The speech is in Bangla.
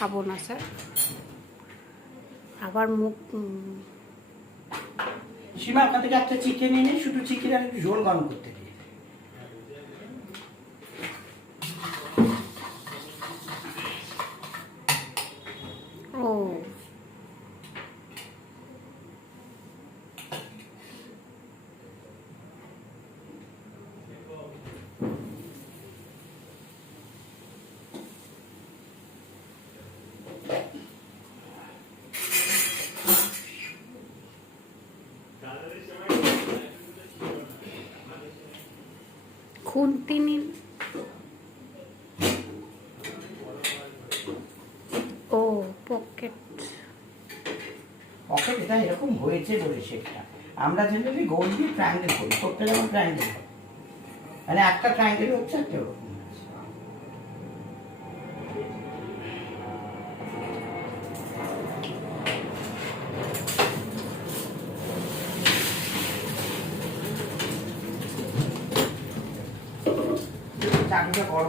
খাবো না স্যার, আবার মুখ। সীমা ওখান থেকে একটা চিকেন এনে শুধু চিকেন আর একটু ঝোল গরম করতে দিয়ে। ও খুন্তি নিন। ও পকেট পকেট এটা এরকম হয়েছে বলে শেপটা। আমরা জেনারেলি গোল দিয়ে ট্রায়াঙ্গেল করি, ছোট্ট যেমন ট্রায়াঙ্গেল হয়, মানে একটা ট্রায়াঙ্গেল হচ্ছে একটা ওরকম। চাটুটা গরম